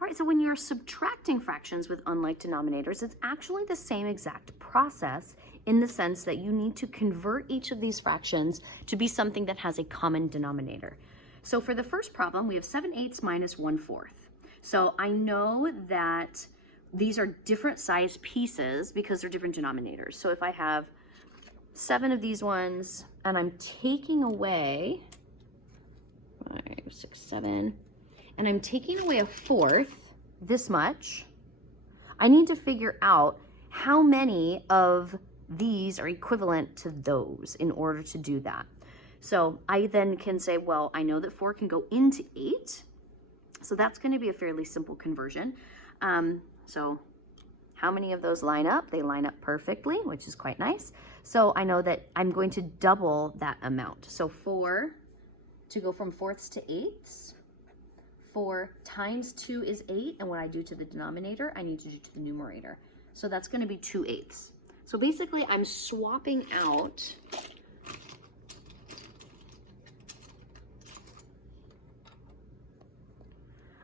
All right, so when you're subtracting fractions with unlike denominators, it's actually the same exact process in the sense that you need to convert each of these fractions to be something that has a common denominator. So for the first problem, we have 7/8 minus 1/4. So I know that these are different size pieces because they're different denominators. So if I have 7 of these ones and I'm taking away 5, 6, 7, and I'm taking away a fourth, this much, I need to figure out how many of these are equivalent to those in order to do that. So I then can say, well, I know that 4 can go into 8. So that's going to be a fairly simple conversion. So how many of those line up? They line up perfectly, which is quite nice. So I know that I'm going to double that amount. So 4, to go from fourths to eighths, 4 times 2 is 8. And what I do to the denominator, I need to do to the numerator. So that's going to be 2/8. So basically, I'm swapping out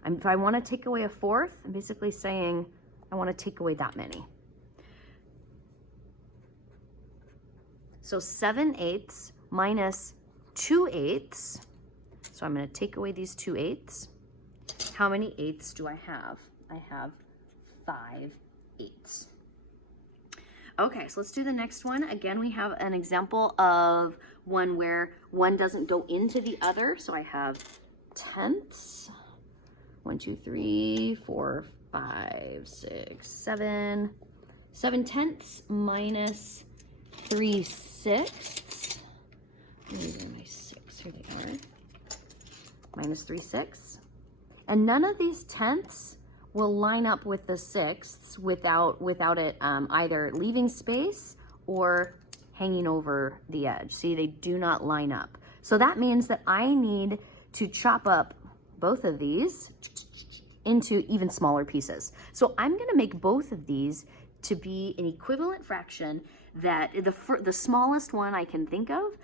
if I want to take away a fourth, I'm basically saying I want to take away that many. So 7/8 minus 2/8. So I'm going to take away these 2/8. How many eighths do I have? I have 5/8. Okay, so let's do the next one. Again, we have an example of one where one doesn't go into the other. So I have tenths. 1, 2, 3, 4, 5, 6, 7. 7/10 minus 3/6. These are my 6. Here they are. Minus 3/6. And none of these tenths will line up with the sixths without it either leaving space or hanging over the edge. See, they do not line up. So that means that I need to chop up both of these into even smaller pieces. So I'm going to make both of these to be an equivalent fraction that the smallest one I can think of,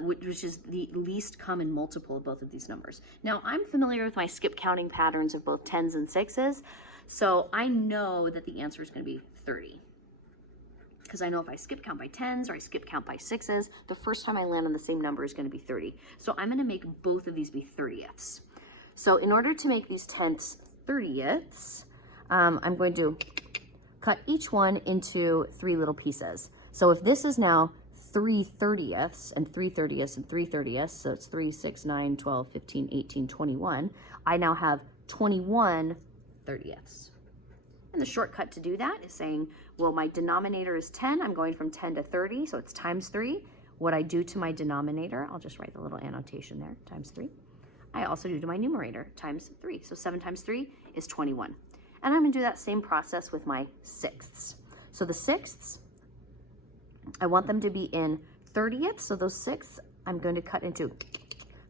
which is the least common multiple of both of these numbers. Now, I'm familiar with my skip counting patterns of both 10s and 6s, so I know that the answer is going to be 30. Because I know if I skip count by 10s or I skip count by 6s, the first time I land on the same number is going to be 30. So I'm going to make both of these be 30ths. So in order to make these tenths 30ths, I'm going to cut each one into 3 little pieces. So if this is now 3 30ths and 3 30ths and 3 30ths, so it's 3, 6, 9, 12, 15, 18, 21, I now have 21 30ths. And the shortcut to do that is saying, well, my denominator is 10. I'm going from 10 to 30, so it's times 3. What I do to my denominator, I'll just write the little annotation there, times 3. I also do to my numerator, times 3. So 7 times 3 is 21. And I'm going to do that same process with my sixths. So the sixths, I want them to be in 30ths. So those sixths, I'm going to cut into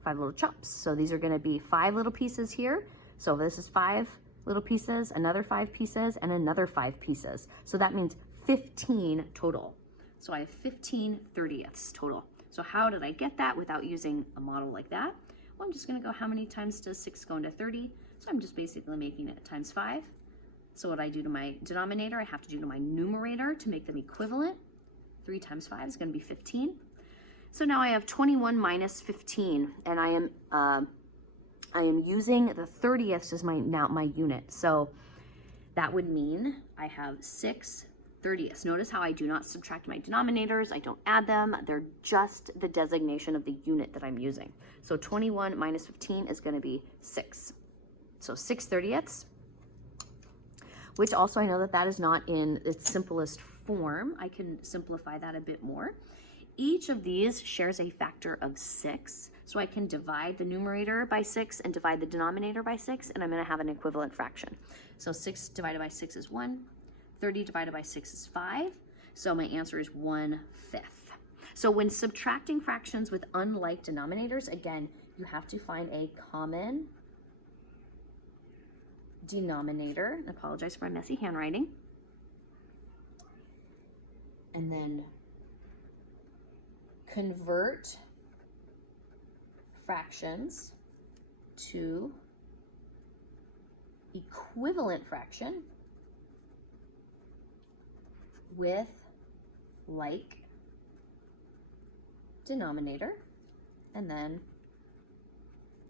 5 little chops. So these are going to be 5 little pieces here. So this is 5 little pieces, another 5 pieces, and another 5 pieces. So that means 15 total. So I have 15 30ths total. So how did I get that without using a model like that? Well, I'm just going to go, how many times does 6 go into 30? So I'm just basically making it times 5. So what I do to my denominator, I have to do to my numerator to make them equivalent. 3 times 5 is going to be 15. So now I have 21 minus 15, and I am using the 30ths as my unit. So that would mean I have 6 30ths. Notice how I do not subtract my denominators. I don't add them. They're just the designation of the unit that I'm using. So 21 minus 15 is going to be 6. So 6 30ths, which also I know that that is not in its simplest form. I can simplify that a bit more. Each of these shares a factor of 6. So I can divide the numerator by 6 and divide the denominator by 6, and I'm going to have an equivalent fraction. So 6 divided by 6 is 1. 30 divided by 6 is 5. So my answer is 1/5. So when subtracting fractions with unlike denominators, again, you have to find a common denominator. I apologize for my messy handwriting. And then convert fractions to equivalent fraction with like denominator, and then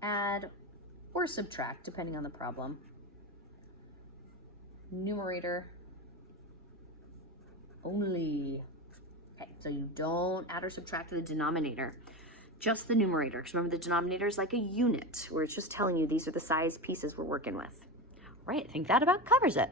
add or subtract depending on the problem. Numerator only. Okay, so you don't add or subtract to the denominator, just the numerator, because remember the denominator is like a unit where it's just telling you these are the size pieces we're working with. Right, I think that about covers it.